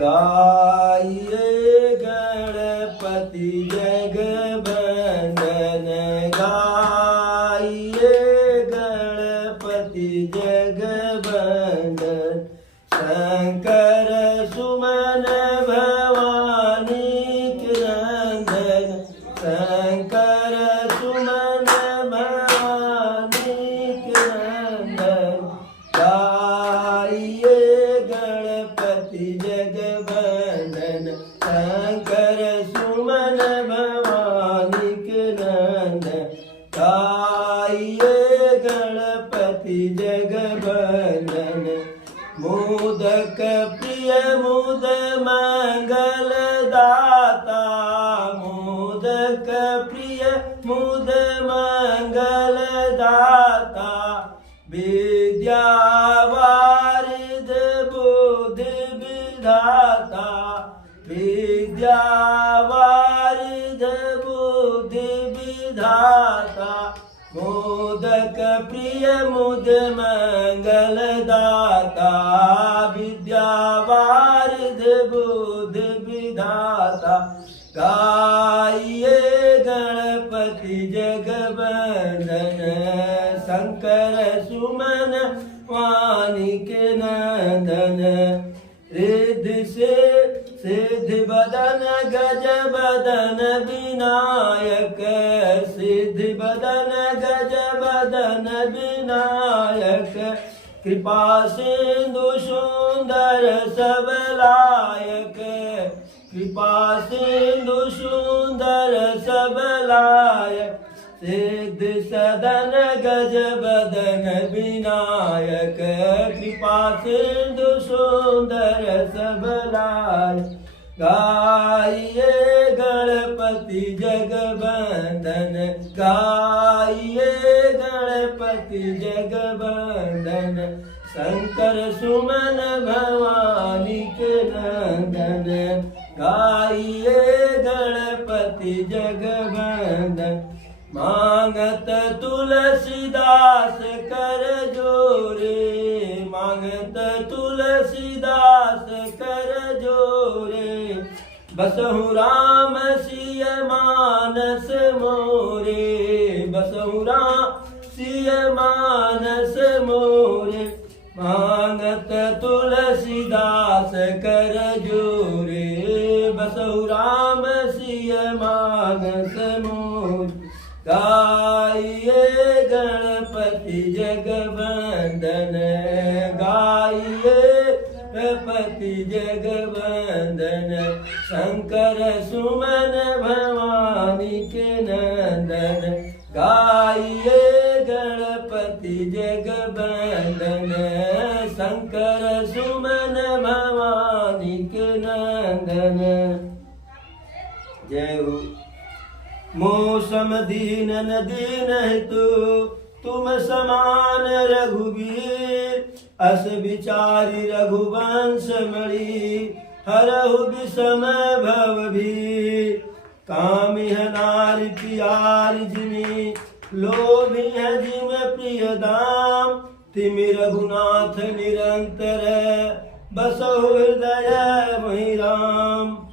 गाइए गणपति जगवंदन, गाइए गणपति जगवंदन। शंकर सुमन भवानी के नंदन, शंकर सुमन भवानी के नंदन। गाइए गणपति जगवंदन, शंकर सुमन भवानी के नंदन। गाइए गणपति जगवंदन। मोदक प्रिय मुद मंगल दाता, मोदक प्रिय मुद मंगल दाता। विद्या वारिद बुद्धि विधाता, विद्या वारिद बुद्धि विधाता। मोदक प्रिय मुद मंगल दाता, विद्या वारिद बुद्धि विधाता। गाइए गणपति जगवंदन, शंकर सुमन वाणी के नंदन। रिद्धि से सिद्धि बदन गज बदन विनायक, सिद्धि बदन गज बदन विनायक। कृपा सिंधु सुंदर सबलायक, कृपा सिंधु सुंदर सबलायक। सिद्ध सदन गज बदन विनायक, कृपा सिंधु सुंदर सबलायक। गाइए गणपति जगवंदन, गाइए गणपति जगवंदन। शंकर सुमन भवानी के नंदन। गाइए गणपति जगवंदन। मांगत तुलसीदास कर जोरे, मांगत तुलसीदास कर जोरे। बसहु राम सिय मानस मोरे, बसहु राम सिय मानस मोरे। मांगत तुलसीदास कर जोरे, बसहु राम सिय मानस मोरे। गाइए गणपति जगवंदन, गाइए गणपति जगवंदन। शंकर सुमन भवानी के नंदन। गाइए गणपति जगवंदन, शंकर सुमन भवानी के नंदन। जय हो। मौसम दीन न दीन हेतु तुम समान रघुवीर। अस विचारी रघुवंश मणि, हरहु विषम भव भीर। कामिह नारि प्यारि जिमि, लोभिह जिम प्रिय दाम। तिमि रघुनाथ निरंतर, बसहु हृदय मोहि राम।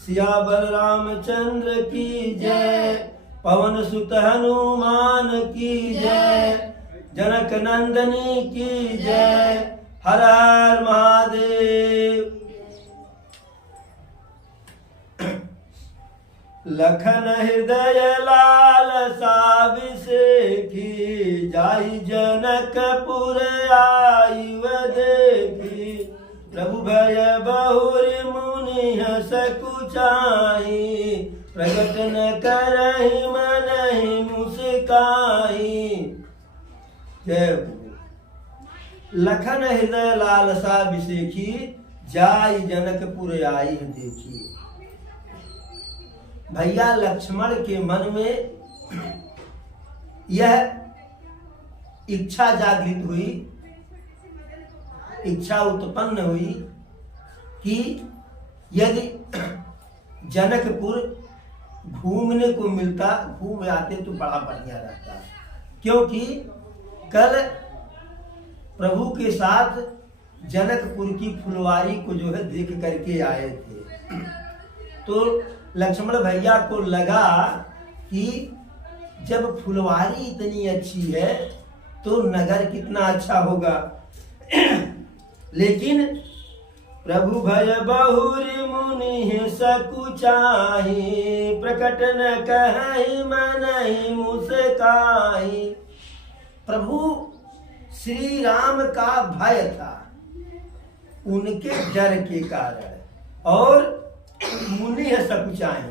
सियावर रामचंद्र की जय, पवन सुत हनुमान की जय। जनक नंदनी की जय, हर हर महादेव। लखन हृदय लालसा बिसेखी, जाई जनकपुर आई देखी। प्रभु भय बहुरी मुनि सकुचाई, प्रगट न करहि मनहि मुस्काई। जय। लखन हृदय लालसा बिसेखी, जाई जनकपुर आई देखी। भैया लक्ष्मण के मन में यह इच्छा जागृत हुई, इच्छा उत्पन्न हुई कि यदि जनकपुर घूमने को मिलता, घूम आते तो बड़ा बढ़िया रहता। क्योंकि कल प्रभु के साथ जनकपुर की फुलवारी को जो है देख करके आए थे। तो लक्ष्मण भैया को लगा कि जब फुलवारी इतनी अच्छी है तो नगर कितना अच्छा होगा। लेकिन प्रभु भय बहुरी मुनि सकुचाही, प्रकट न कहि मनहि मुस्काई। प्रभु श्री राम का भय था उनके डर के कारण, और मुनि है सकुचाही,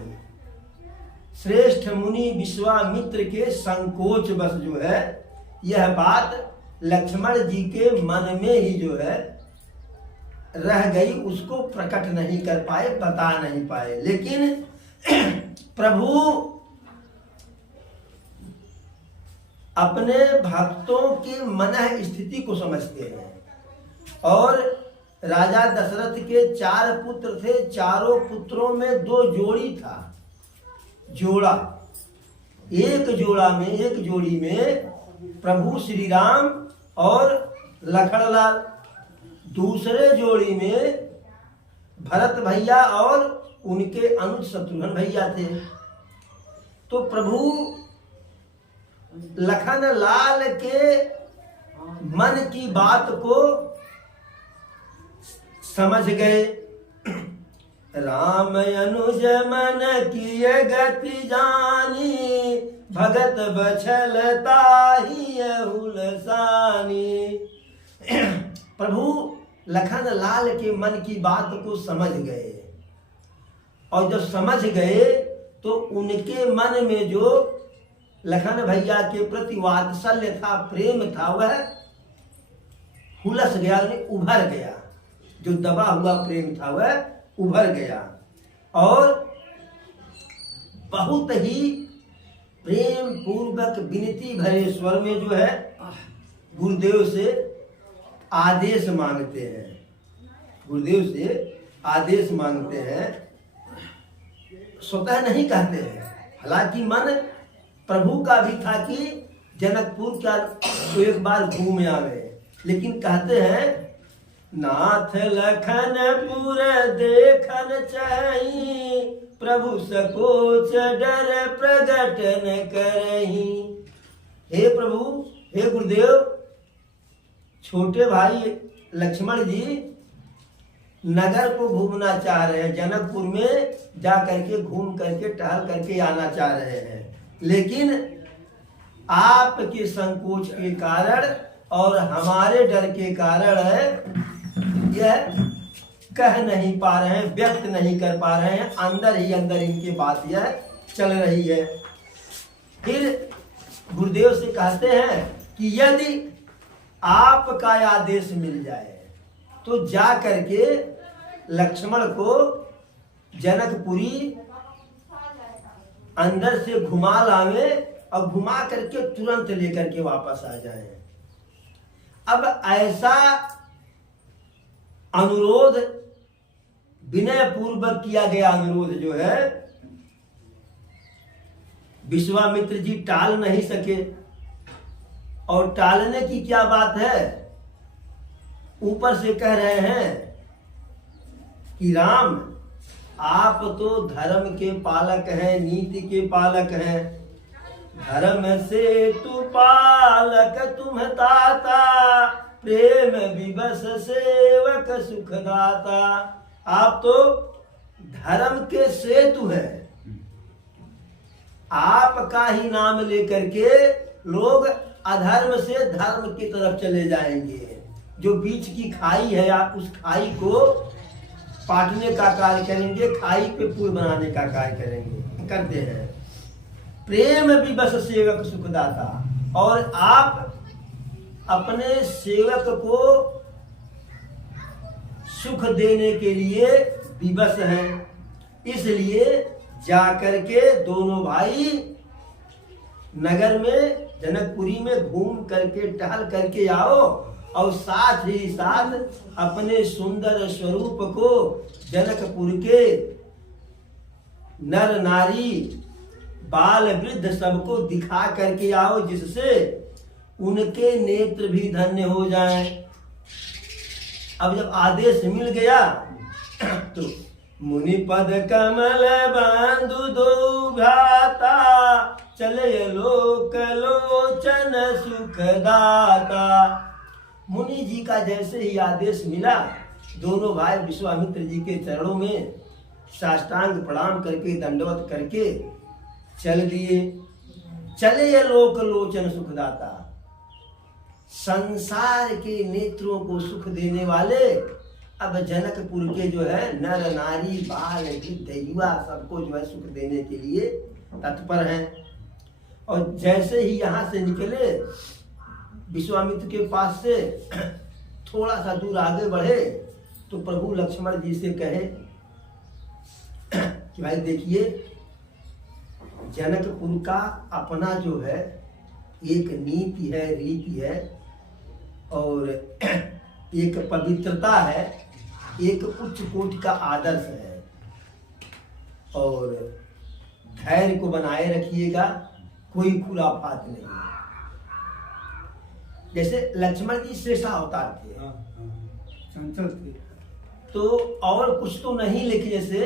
श्रेष्ठ मुनि विश्वामित्र के संकोच बस जो है यह बात लक्ष्मण जी के मन में ही जो है रह गई, उसको प्रकट नहीं कर पाए, बता नहीं पाए। लेकिन प्रभु अपने भक्तों की मन स्थिति को समझते हैं, और राजा दशरथ के 4 पुत्र थे, चारों पुत्रों में 2 जोड़ी था, जोड़ा। एक जोड़ी में प्रभु श्री राम और लखनलाल, दूसरे जोड़ी में भरत भैया और उनके अनुज शत्रुघ्न भैया थे। तो प्रभु लखनलाल के मन की बात को समझ गए। राम अनुज मन की गति जानी, भगत बछलता ही हुलसानी। प्रभु लखनलाल के मन की बात को समझ गए, और जब समझ गए तो उनके मन में जो लखन भैया के प्रति वात्सल्य था, प्रेम था, वह हुलस गया, उभर गया। जो दबा हुआ प्रेम था वह उभर गया, और बहुत ही प्रेम पूर्वक विनती भरे स्वर में जो है गुरुदेव से आदेश मांगते हैं, गुरुदेव से आदेश मांगते हैं। स्वतः नहीं कहते हैं, हालांकि मन प्रभु का भी था कि जनकपुर का तो एक बार घूम आवे, लेकिन कहते हैं नाथ लखनपुर देखन चाही, प्रभु सकोच डर प्रगट न करही। हे प्रभु, हे गुरुदेव, छोटे भाई लक्ष्मण जी नगर को घूमना चाह रहे हैं, जनकपुर में जा करके घूम करके टहल करके आना चाह रहे हैं, लेकिन आपके संकोच के कारण और हमारे डर के कारण है यह कह नहीं पा रहे हैं, व्यक्त नहीं कर पा रहे हैं, अंदर ही अंदर इनकी बात यह चल रही है। फिर गुरुदेव से कहते हैं कि यदि आपका आदेश मिल जाए तो जा करके लक्ष्मण को जनकपुरी अंदर से घुमा लावे, और घुमा करके तुरंत लेकर के वापस आ जाए। अब ऐसा अनुरोध विनय पूर्वक किया गया अनुरोध जो है विश्वामित्र जी टाल नहीं सके, और टालने की क्या बात है, ऊपर से कह रहे हैं कि राम आप तो धर्म के पालक हैं, नीति के पालक हैं, धर्म से तू पालक तुम ताता, प्रेम विवश सेवक सुखदाता। आप तो धर्म के सेतु हैं, आपका ही नाम लेकर के लोग अधर्म से धर्म की तरफ चले जाएंगे। जो बीच की खाई है, आप उस खाई को पाटने का कार्य करेंगे, खाई पे पुल बनाने का कार्य करेंगे, करते हैं। प्रेम विवश सेवक सुखदाता, और आप अपने सेवक को सुख देने के लिए विवश हैं, इसलिए जाकर के दोनों भाई नगर में जनकपुरी में घूम करके टहल करके आओ, और साथ ही साथ अपने सुंदर स्वरूप को जनकपुर के नर नारी बाल वृद्ध सबको दिखा करके आओ, जिससे उनके नेत्र भी धन्य हो जाएं। अब जब आदेश मिल गया तो मुनि पद कमल बंधु दो भ्राता, चले लोक लोचन सुखदाता। मुनि जी का जैसे ही आदेश मिला, दोनों भाई विश्वामित्र जी के चरणों में साष्टांग प्रणाम करके दंडवत करके चल दिए। चले ये लोक लोचन सुखदाता, संसार के नेत्रों को सुख देने वाले अब जनकपुर के जो है नर नारी बाल वृद्ध युवा सबको जो है सुख देने के लिए तत्पर हैं। और जैसे ही यहाँ से निकले विश्वामित्र के पास से थोड़ा सा दूर आगे बढ़े तो प्रभु लक्ष्मण जी से कहे कि भाई देखिए, जनकपुर का अपना जो है एक नीति है, रीति है और एक पवित्रता है, एक उच्च कोटि का आदर्श है। और धैर्य को बनाए रखिएगा, कोई खुराफात नहीं। जैसे लक्ष्मण जी श्रेष्ठ अवतार थे, चंचल थे, तो और कुछ तो नहीं, लेकिन जैसे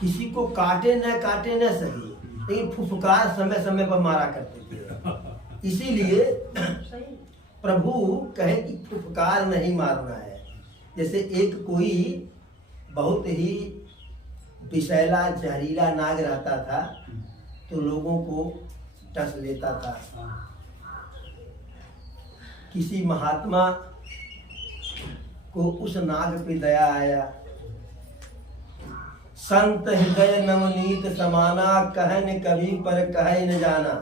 किसी को काटे न काटे न सही, लेकिन फुफकार समय समय पर मारा करते थे। इसीलिए प्रभु कहे कि फुफकार नहीं मारना है। जैसे एक कोई बहुत ही विषैला जहरीला नाग रहता था तो लोगों को टस लेता था। किसी महात्मा को उस नाग पे दया आया, संत हृदय नवनीत समाना, कहन कभी पर कहे न जाना।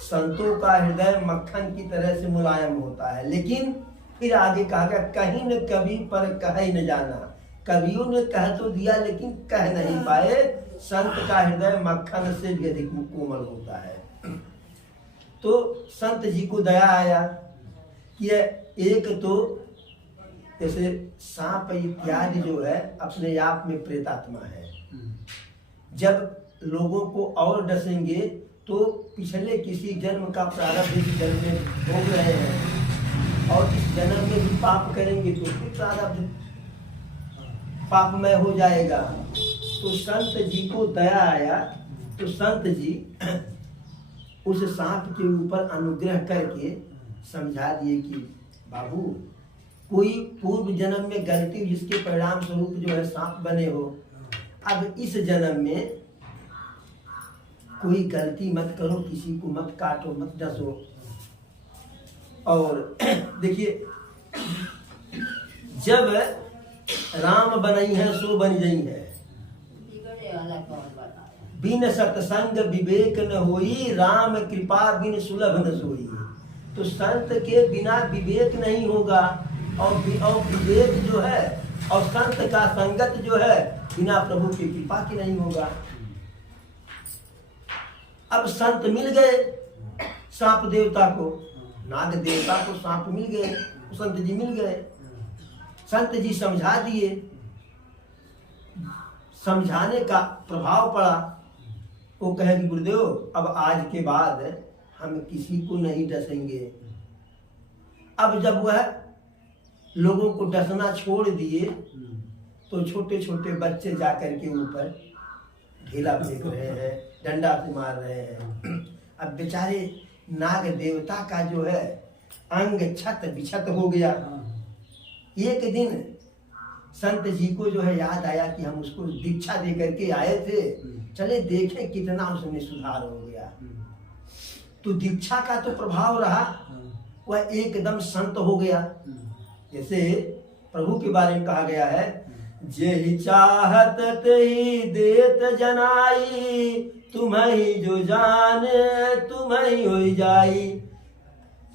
संतों का हृदय मक्खन की तरह से मुलायम होता है, लेकिन फिर आगे कहा गया कहीं न कभी पर कहे न जाना। कवियों ने कह तो दिया लेकिन कह नहीं पाए। संत का हृदय मक्खन से भी अधिक कोमल होता है। तो संत जी को दया आया कि एक तो जैसे सांप इत्यादि जो है अपने आप में प्रेतात्मा है, जब लोगों को और डसेंगे तो पिछले किसी जन्म का प्रारब्ध इस जन्म में भोग रहे हैं और इस जन्म में भी पाप करेंगे तो फिर प्रारब्ध पापमय हो जाएगा। तो संत जी को दया आया तो संत जी उस सांप के ऊपर अनुग्रह करके समझा दिए कि बाबू, कोई पूर्व जन्म में गलती जिसके परिणाम स्वरूप जो है सांप बने हो, अब इस जन्म में कोई गलती मत करो, किसी को मत काटो, मत डसो। और देखिए, जब राम बनई है सो बन जई है, बिन सत्संग विवेक न होई, राम कृपा बिन सुलभ न सोई। तो संत के बिना विवेक नहीं होगा और विवेक जो है और संत का संगत जो है बिना प्रभु की कृपा की नहीं होगा। अब संत मिल गए सांप देवता को, नाग देवता को सांप मिल गए, संत जी मिल गए। संत जी समझा दिए, समझाने का प्रभाव पड़ा। वो कहे कि गुरुदेव, अब आज के बाद हम किसी को नहीं डसेंगे। अब जब वह लोगों को डसना छोड़ दिए तो छोटे छोटे बच्चे जाकर के ऊपर ढीला फेंक रहे हैं, डंडा से मार रहे हैं। अब बेचारे नाग देवता का जो है अंग छत बिछत हो गया। एक दिन संत जी को जो है याद आया कि हम उसको दीक्षा दे करके आए थे, चले देखें कितना उसमें सुधार हो गया। तो दीक्षा का तो प्रभाव रहा, वह एकदम संत हो गया। जैसे प्रभु के बारे में कहा गया है, जेहि चाहत तेहि देत जनाई, तुम्हें जो जाने तुम्हें हो जाई।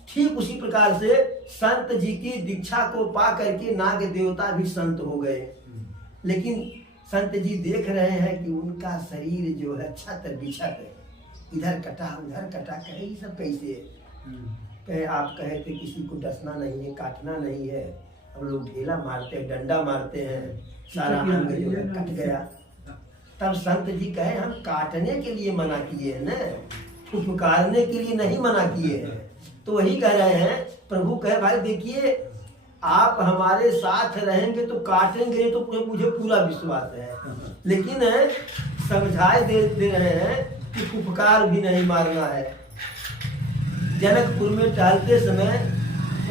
ठीक उसी प्रकार से संत जी की दीक्षा को पा करके नाग देवता भी संत हो गए। लेकिन संत जी देख रहे हैं कि उनका शरीर जो है छत बिछत, इधर कटा उधर कटा, कहे ये सब कैसे? कहे आप कहे थे किसी को डसना नहीं है, काटना नहीं है, हम लोग ढेला मारते हैं, डंडा मारते हैं, सारा अंग जो है कट गया। तब संत जी कहे हम काटने के लिए मना किए हैं न, फुफकारने के लिए नहीं मना किए हैं। तो वही कह रहे हैं, प्रभु कहे भाई देखिए आप हमारे साथ रहेंगे तो काटेंगे तो मुझे पूरा विश्वास है, लेकिन समझाए दे रहे हैं कि उपकार भी नहीं मारना है। जनकपुर में टहलते समय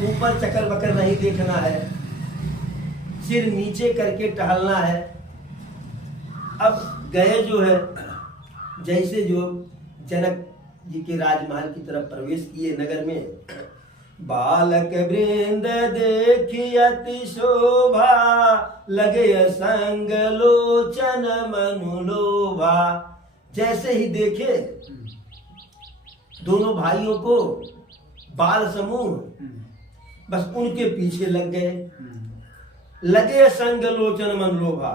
ऊपर चक्कर बकर नहीं देखना है, सिर नीचे करके टहलना है। अब गए जो है, जैसे जो जनक जी के राजमहल की तरफ प्रवेश किए नगर में, बालक वृंद देखी अति शोभा, लगे संग लोचन मनु लोभा। जैसे ही देखे दोनों भाइयों को बाल समूह, बस उनके पीछे लग गए। लगे संग लोचन मन लोभा,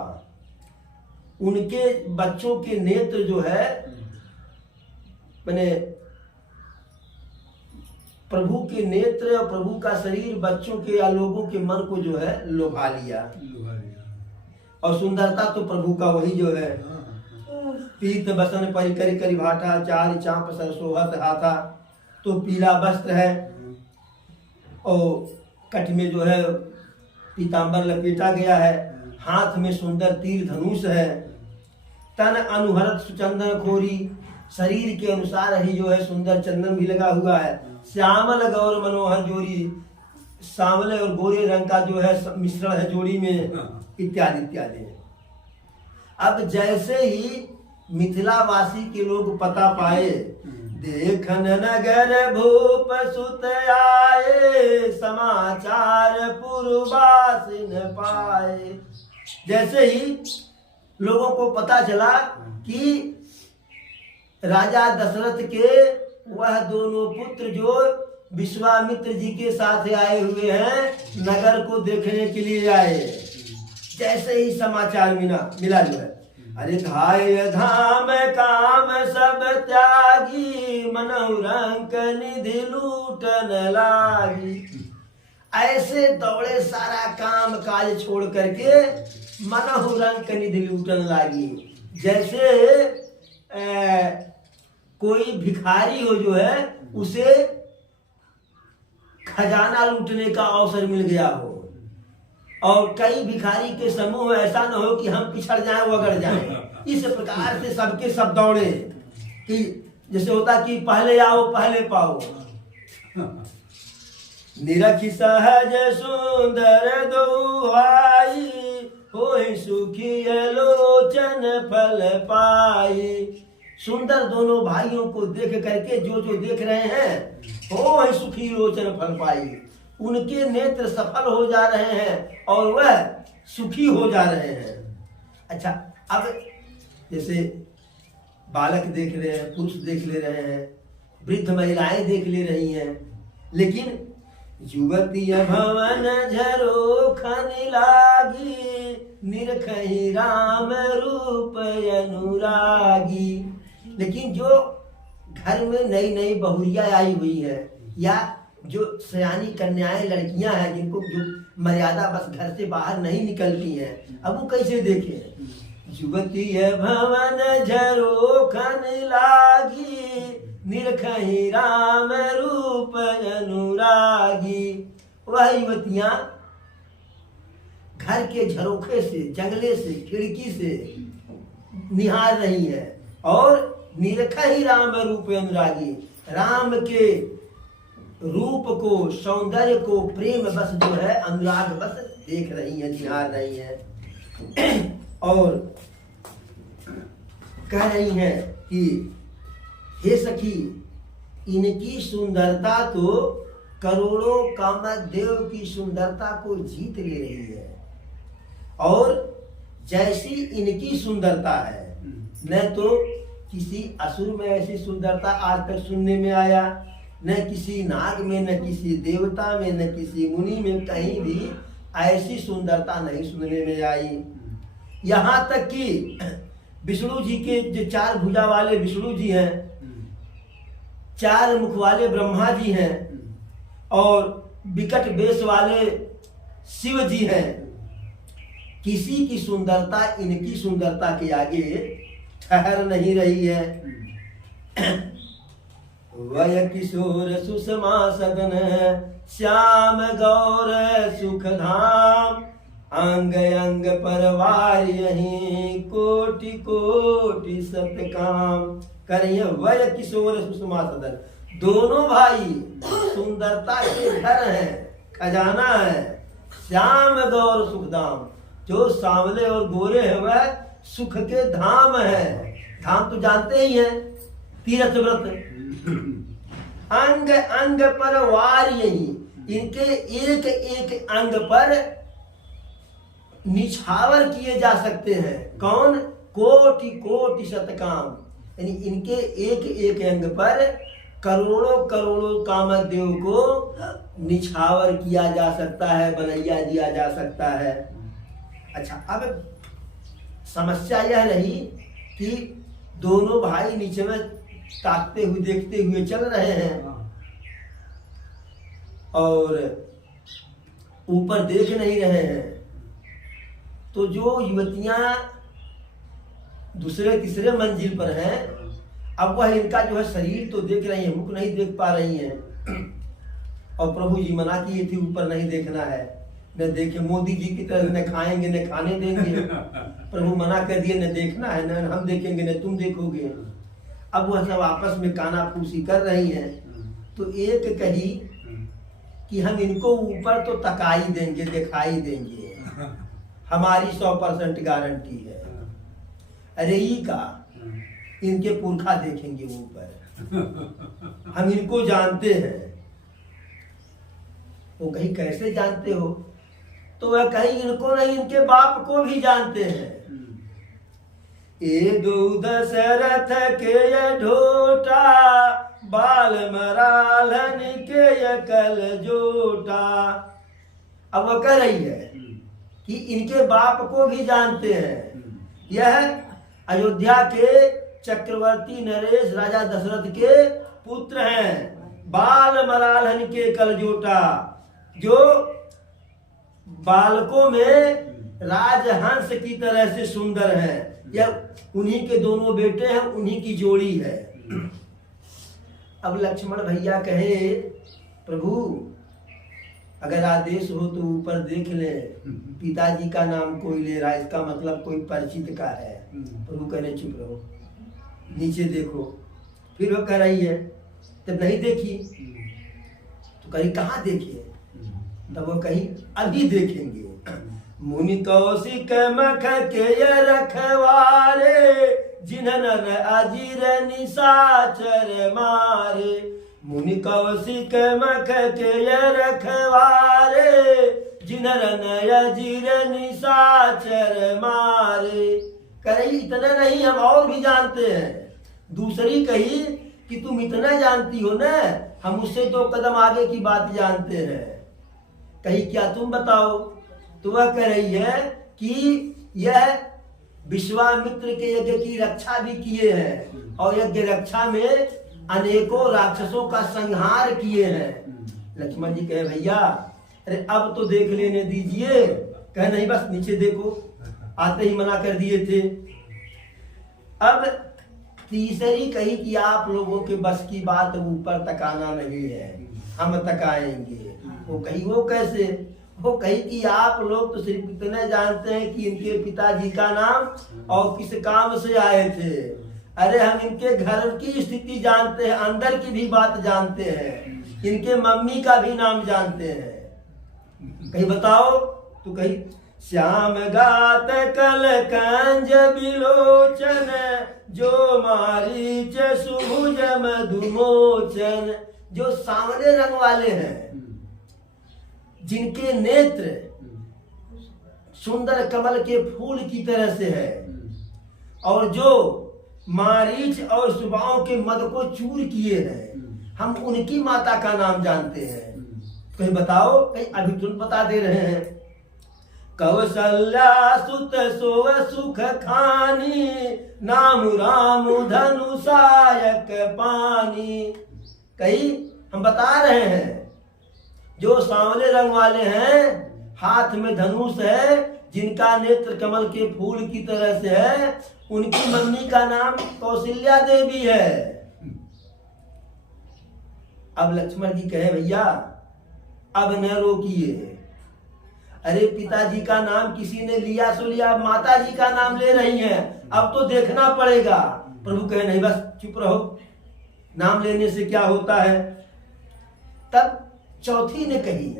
उनके बच्चों के नेत्र जो है मैंने प्रभु के नेत्र और प्रभु का शरीर बच्चों के या लोगों के मन को जो है लोभा लिया। और सुंदरता तो प्रभु का वही जो है, पीत बसन परि करि करि भाटा, चार चांप सर सोहत हाथा। तो पीला वस्त्र है और कठ में जो है पीतांबर लपेटा गया है, हाथ में सुंदर तीर धनुष है, तन अनुहरत सुचंदन खोरी, शरीर के अनुसार ही जो है सुंदर चंदन भी लगा हुआ है। श्यामल गौर मनोहर जोड़ी, सांवले और गोरे रंग का जो है मिश्रण है जोड़ी में, इत्यादि इत्यादि। अब जैसे ही मिथिलावासी के लोग पता पाए, देखन नगर भूप सुत आए, समाचार पुरवास न पाए। जैसे ही लोगों को पता चला कि राजा दशरथ के वह दोनों पुत्र जो विश्वामित्र जी के साथ आए हुए हैं, नगर को देखने के लिए आए। जैसे ही समाचार मिला जो है, अरे धाय धाम काम सब त्यागी, मनहु रंक निधि लूटन लागी। ऐसे दौड़े सारा काम काज छोड़ करके, मनहु रंक निधि लूटन लागी। जैसे कोई भिखारी हो जो है, उसे खजाना लूटने का अवसर मिल गया हो, और कई भिखारी के समूह ऐसा न हो कि हम पिछड़ जाएं वगड़ जाएं। इस प्रकार से सबके सब दौड़े कि जैसे होता कि पहले आओ पहले पाओ। निरखी सहज सुंदर दो भाई, होई सुखी लोचन फल पाई। सुंदर दोनों भाइयों को देख करके जो देख रहे हैं, होई सुखी लोचन फल पाई, उनके नेत्र सफल हो जा रहे हैं और वह सुखी हो जा रहे हैं। अच्छा, अब जैसे बालक देख रहे हैं, पुरुष देख ले रहे हैं, वृद्ध महिलाएं देख ले रही हैं, लेकिन युवती भवन झरो खन लागी, निरखहि राम रूप अनुरागी। लेकिन जो घर में नई नई बहुरिया आई हुई है, या जो सयानी कन्याएं लड़कियां हैं, जिनको जो मर्यादा बस घर से बाहर नहीं निकलती हैं, अब वो कैसे देखें? युवती भवन झरो खन लागी, निरखहि राम रूप अनुरागी। वह युवतियां घर के झरोखे से, जंगले से, खिड़की से निहार रही है और निरखहि राम रूप अनुरागी, राम के रूप को, सौंदर्य को, प्रेम बस जो है अनुराग बस देख रही है, निहार रही है। और कह रही है कि हे सखी, इनकी सुंदरता तो करोड़ों कामदेव की सुंदरता को जीत ले रही है, और जैसी इनकी सुंदरता है, न तो किसी असुर में ऐसी सुंदरता आज तक सुनने में आया, न किसी नाग में, न किसी देवता में, न किसी मुनि में, कहीं भी ऐसी सुंदरता नहीं सुनने में आई। यहाँ तक कि विष्णु जी के जो चार भुजा वाले विष्णु जी हैं, चार मुख वाले ब्रह्मा जी हैं, और विकट वेश वाले शिव जी हैं, किसी की सुंदरता इनकी सुंदरता के आगे ठहर नहीं रही है। वय किशोर सुषमा सदन श्याम गौर सुख धाम अंग अंग परवार यही कोटि कोटि सतकाम। करिए वय किशोर सुषमा सदन, दोनों भाई सुंदरता के घर हैं, खजाना है। श्याम गौर सुख धाम, जो सांवले और गोरे हैं वह सुख के धाम है। धाम तो जानते ही हैं, तीर्थ व्रत। अंग अंग पर वार यही, इनके एक एक अंग पर निछावर किए जा सकते हैं। कौन? कोटि कोटि शतकाम, यानी इनके एक एक अंग पर करोड़ों करोड़ों कामदेव को निछावर किया जा सकता है, बनैया दिया जा सकता है। अच्छा, अब समस्या यह रही कि दोनों भाई नीचे में ताकते हुए देखते हुए चल रहे हैं और ऊपर देख नहीं रहे हैं। तो जो युवतियां दूसरे तीसरे मंजिल पर हैं, अब वह इनका जो है शरीर तो देख रही है, मुख नहीं देख पा रही हैं। और प्रभु जी मना किए थे ऊपर नहीं देखना है, न देखे मोदी जी की तरह न खाएंगे न खाने देंगे। प्रभु मना कर दिए, न देखना है, न हम देखेंगे न तुम देखोगे। अब वह सब आपस में कानाफूसी कर रही हैं। तो एक कही कि हम इनको ऊपर तो तकाई देंगे, दिखाई देंगे, हमारी 100% गारंटी है। अरे ई का इनके पुरखा देखेंगे ऊपर, हम इनको जानते हैं। वो कहीं कैसे जानते हो? तो वह कहीं इनको नहीं, इनके बाप को भी जानते हैं। ए दो दशरथ के ये ढोटा, बाल मरालन के ये कल जोटा। अब वो कह रही है कि इनके बाप को भी जानते हैं। यह अयोध्या के चक्रवर्ती नरेश राजा दशरथ के पुत्र हैं। बाल मरालन के कल जोटा, जो बालकों में राजहंस की तरह से सुंदर है। यह उन्हीं के दोनों बेटे हैं, उन्हीं की जोड़ी है। अब लक्ष्मण भैया कहे, प्रभु अगर आदेश हो तो ऊपर देख ले, पिताजी का नाम कोई ले रहा है, इसका मतलब कोई परिचित का है। प्रभु कहने चुप रहो, नीचे देखो। फिर वो कह रही है, तब नहीं देखी तो कहीं कहाँ देखे? तब वो कही अभी देखेंगे। मुनि कौशिक मख के रखवारे, जिन्हन अजीर निशाचर मारे। मुनि कौशिक मख के रखवारे, जिन्हन अजीर निशाचर मारे। कही इतना नहीं, हम और भी जानते हैं। दूसरी कही कि तुम इतना जानती हो ना, हम उससे 2 कदम आगे की बात जानते हैं। कही क्या तुम बताओ? तो वह कह रही है कि यह विश्वामित्र के यज्ञ की रक्षा भी किए हैं और यज्ञ रक्षा में अनेकों राक्षसों का संहार किए हैं। लक्ष्मण जी कहे, भैया अरे अब तो देख लेने दीजिए। कहे नहीं, बस नीचे देखो, आते ही मना कर दिए थे। अब तीसरी कही कि आप लोगों के बस की बात ऊपर तकाना नहीं है, हम तकाएंगे। वो कही वो कैसे? वो कही कि आप लोग तो सिर्फ इतने जानते हैं कि इनके पिताजी का नाम और किस काम से आए थे। अरे हम इनके घर की स्थिति जानते हैं, अंदर की भी बात जानते हैं, इनके मम्मी का भी नाम जानते हैं। कहीं बताओ? तो कहीं श्याम गात कल कंज बिलोचन, जो मारीच सुभुज मधुमोचन। जो सांवले रंग वाले हैं, जिनके नेत्र सुंदर कमल के फूल की तरह से है, और जो मारीच और सुबाओं के मद को चूर किए हैं, हम उनकी माता का नाम जानते हैं। कहीं बताओ? कहीं अभी तुम बता दे रहे हैं। कौशल्या सुत सोव सुख खानी, नाम राम धनु सायक पानी। कहीं हम बता रहे हैं, जो सांवले रंग वाले हैं, हाथ में धनुष है, जिनका नेत्र कमल के फूल की तरह से है, उनकी मम्मी का नाम कौशल्या देवी है। अब लक्ष्मण जी कहे भैया अब न रोकिए, अरे पिताजी का नाम किसी ने लिया सो लिया, अब माता जी का नाम ले रही हैं, अब तो देखना पड़ेगा। प्रभु कहे नहीं बस चुप रहो, नाम लेने से क्या होता है। तब चौथी ने कही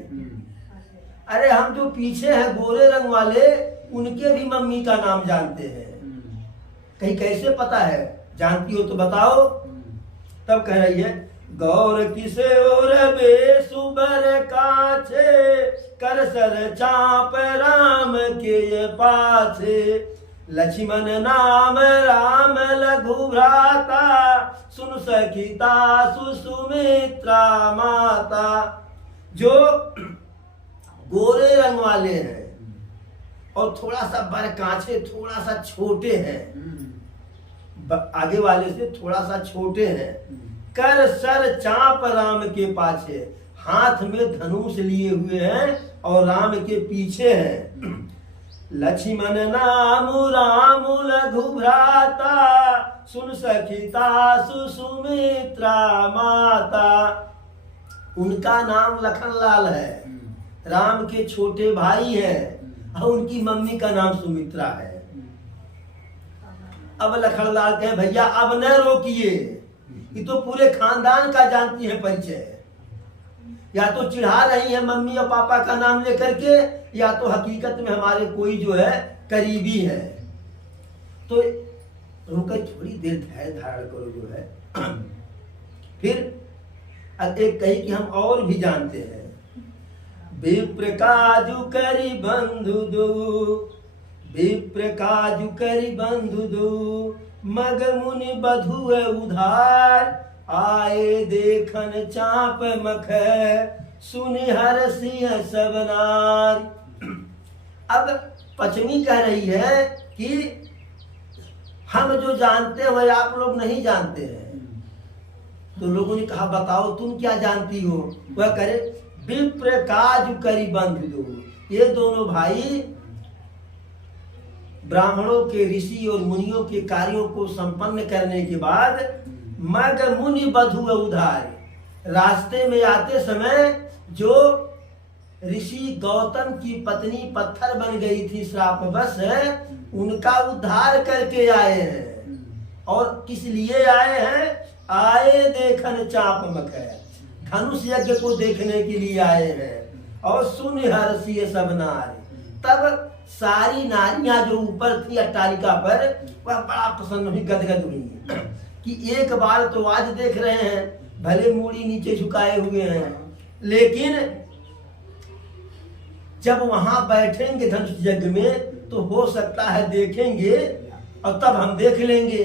अरे हम जो पीछे हैं गोरे रंग वाले उनके भी मम्मी का नाम जानते हैं। कहीं कैसे पता है, जानती हो तो बताओ। तब कह रही है गौर किसे और बेसुबर काछे, कर सर चाप राम के पाछे, लक्ष्मण नाम राम लघु भ्राता, सुन सखीता सुमित्रा माता। जो गोरे रंग वाले हैं और थोड़ा सा बरकाछे, थोड़ा सा छोटे हैं, आगे वाले से थोड़ा सा छोटे हैं, कर सर चाप राम के पाछे, हाथ में धनुष लिए हुए हैं और राम के पीछे हैं। लक्ष्मण नाम राम लघु भ्राता, सुन सखीता सुमित्रा माता। उनका नाम लखनलाल है, राम के छोटे भाई हैं और उनकी मम्मी का नाम सुमित्रा है। अब लखनलाल कहे भैया अब न रोकिए, ये तो पूरे खानदान का जानती है परिचय, या तो चिढ़ा रही है मम्मी और पापा का नाम लेकर के, या तो हकीकत में हमारे कोई जो है करीबी है। तो रुको थोड़ी देर धैर्य धारण करो जो है। फिर एक कही कि हम और भी जानते हैं, विप्र काजु करी बंधु दो, विप्र काजु करी बंधु दो, मग मुनि बधु उधार, आए देखन चाप मख, सुनि हर सिंह सब नार। अब पचमी कह रही है कि हम जो जानते हैं वह आप लोग नहीं जानते हैं। तो लोगों ने कहा बताओ तुम क्या जानती हो। वह करे विप्र काजु करी बंधु दो, ये दोनों भाई ब्राह्मणों के ऋषि और मुनियों के कार्यों को संपन्न करने के बाद मग मुनि बधु उधार, रास्ते में आते समय जो ऋषि गौतम की पत्नी पत्थर बन गई थी श्रापवश, उनका उद्धार करके आए हैं। और किस लिए आए हैं, आए देखन चाप मख, धनुष यज्ञ को देखने के लिए आए हैं। और सुन हर्षिय सब नारी, तब सारी नारियां जो ऊपर थी अट्टालिका पर वह बड़ा प्रसन्न हुई, गदगद हुई कि एक बार तो आज देख रहे हैं, भले मूड़ी नीचे झुकाए हुए हैं, लेकिन जब वहां बैठेंगे धनुष यज्ञ में तो हो सकता है देखेंगे और तब हम देख लेंगे।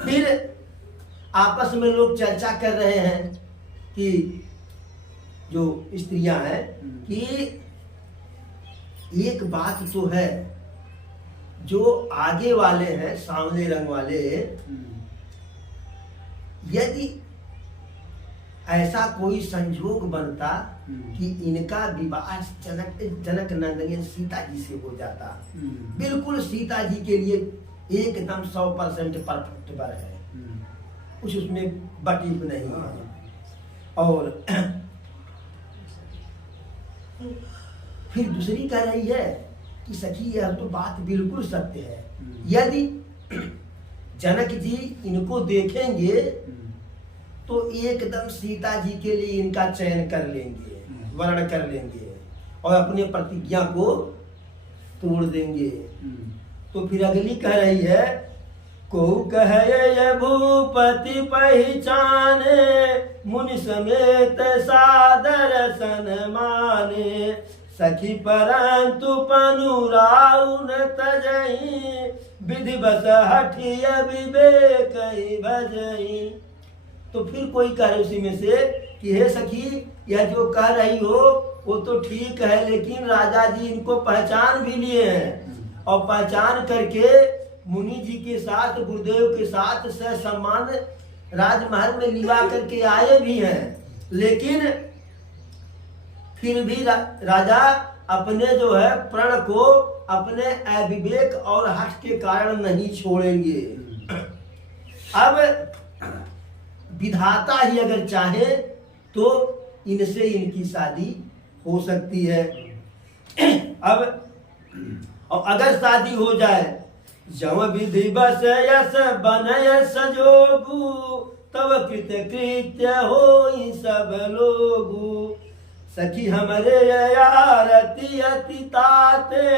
फिर आपस में लोग चर्चा कर रहे हैं कि जो स्त्रियां हैं कि एक बात तो है, जो आगे वाले हैं सांवले रंग वाले, यदि ऐसा कोई संजोग बनता कि इनका विवाह जनक नंदन सीता जी से हो जाता, बिल्कुल सीता जी के लिए एकदम 100% परफेक्ट बर है, कुछ उसमें बटीक नहीं है। और फिर दूसरी कह रही है कि सखी यह तो बात बिल्कुल सत्य है, यदि जनक जी इनको देखेंगे तो एकदम सीता जी के लिए इनका चयन कर लेंगे, वर्ण कर लेंगे और अपने प्रतिज्ञा को तोड़ देंगे। तो फिर अगली कह रही है, को कहे भूपति पहचाने, मुनि समेत सादर सन्माने, सखी परंतु पनुराउ न तजई, विधि बस हठिय विवेक भजई। तो फिर कोई कह रहे उसी में से कि हे सखी यह जो कह रही हो वो तो ठीक है, लेकिन राजा जी इनको पहचान भी लिए हैं और पहचान करके मुनि जी के साथ गुरुदेव के साथ सम्मान राजमहल में लिवा करके आए भी हैं, लेकिन फिर भी राजा अपने जो है प्रण को अपने अविवेक और हठ के कारण नहीं छोड़ेंगे। अब विधाता ही अगर चाहे तो इनसे इनकी शादी हो सकती है। अब और अगर शादी हो जाए, जब विधि बस यस बनय संजोगु, तब कृत कृत्य हो सब लोगु। सखी हमरे आरती अति ताते,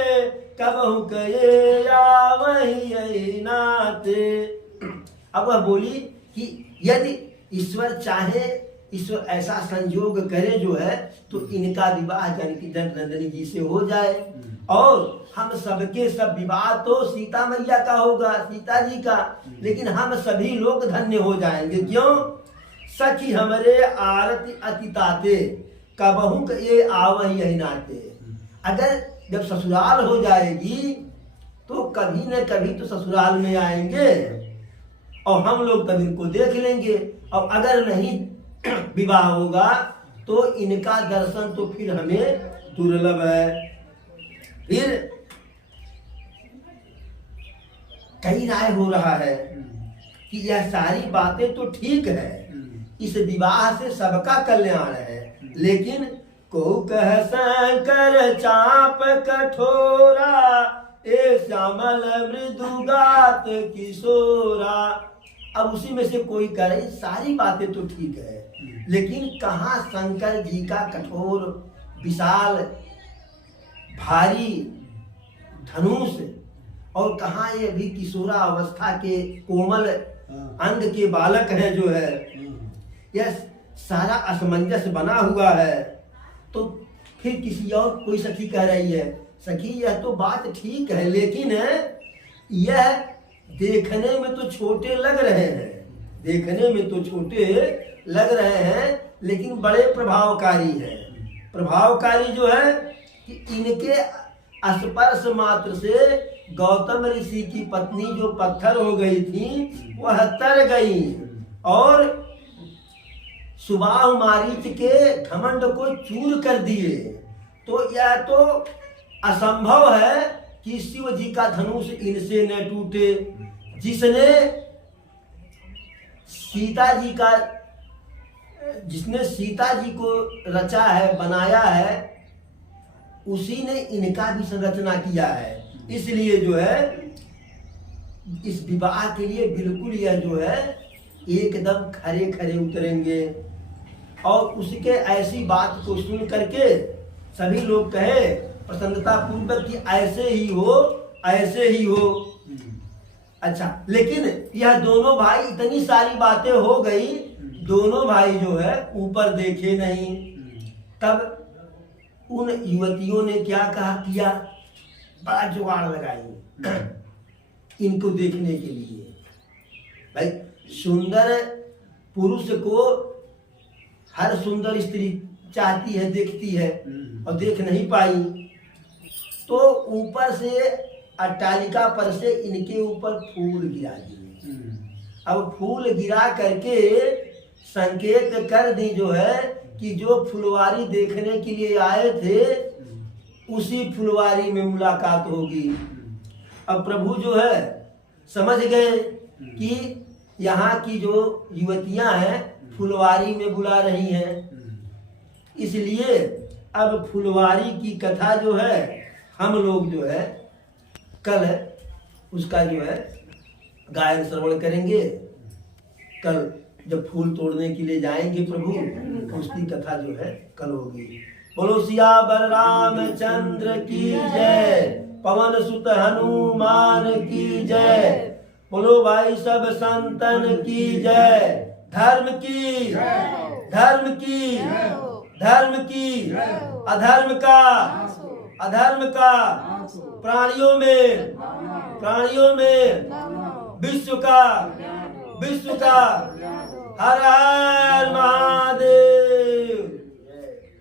कबहु कहे या वही नाते। अब वह बोली कि यदि ईश्वर चाहे, ईश्वर ऐसा संयोग करे जो है, तो इनका विवाह जानकी नंदिनी जी से हो जाए और हम सबके सब विवाह तो सीता मैया का होगा, सीता जी का, लेकिन हम सभी लोग धन्य हो जाएंगे। क्यों? सखी हमरे आरती अति ताते, कबहू ये आवही यही नाते। अगर जब ससुराल हो जाएगी तो कभी न कभी तो ससुराल में आएंगे और हम लोग तब इनको देख लेंगे, और अगर नहीं विवाह होगा तो इनका दर्शन तो फिर हमें दुर्लभ है। फिर कई राय हो रहा है कि यह सारी बातें तो ठीक है, इस विवाह से सबका कल्याण है, लेकिन को कह शंकर चाप कठोरा, ए श्यामल मृदुगात किशोरा। अब उसी में से कोई करे सारी बातें तो ठीक है, लेकिन कहाँ शंकर जी का कठोर विशाल भारी धनुष, और कहाँ ये भी किशोरा अवस्था के कोमल अंग के बालक हैं जो है, यह सारा असमंजस बना हुआ है। तो फिर किसी और कोई सखी कह रही है, सखी यह तो बात ठीक है, लेकिन यह देखने में तो छोटे लग रहे हैं, देखने में तो छोटे लग रहे हैं, लेकिन बड़े प्रभावकारी हैं। प्रभावकारी जो है कि इनके स्पर्श मात्र से गौतम ऋषि की पत्नी जो पत्थर हो गई थी वह तर गई, और सुबाह मारीच के घमंड को चूर कर दिए। तो यह तो असंभव है कि शिव जी का धनुष इनसे न टूटे। जिसने सीता जी को रचा है, बनाया है, उसी ने इनका भी संरचना किया है। इसलिए जो है इस विवाह के लिए बिल्कुल यह जो है एकदम खरे खरे उतरेंगे। और उसके ऐसी बात को सुन करके सभी लोग कहे प्रसन्नता पूर्वक कि ऐसे ही हो, ऐसे ही हो। अच्छा, लेकिन यह दोनों भाई, इतनी सारी बातें हो गई, दोनों भाई जो है ऊपर देखे नहीं। तब उन युवतियों ने क्या कहा किया, बड़ा जुगाड़ लगाई इनको देखने के लिए। भाई सुंदर पुरुष को हर सुंदर स्त्री चाहती है, देखती है, और देख नहीं पाई, तो ऊपर से अट्टालिका पर से इनके ऊपर फूल गिरा दिए। अब फूल गिरा करके संकेत कर दी जो है कि जो फुलवारी देखने के लिए आए थे उसी फुलवारी में मुलाकात होगी। अब प्रभु जो है समझ गए कि यहाँ की जो युवतियां हैं फुलवारी में बुला रही हैं, इसलिए अब फुलवारी की कथा जो है हम लोग जो है कल उसका जो है गायन श्रवण करेंगे। कल जब फूल तोड़ने के लिए जाएंगे प्रभु, तो उसकी कथा जो है कल होगी। बोलो सियावर रामचंद्र की जय, पवन सुत हनुमान की जय, बोलो भाई सब संतन की जय। धर्म की, धर्म की, धर्म की, अधर्म का, अधर्म का, प्राणियों में, प्राणियों में, विश्व का, विश्व का। हर हर महादेव।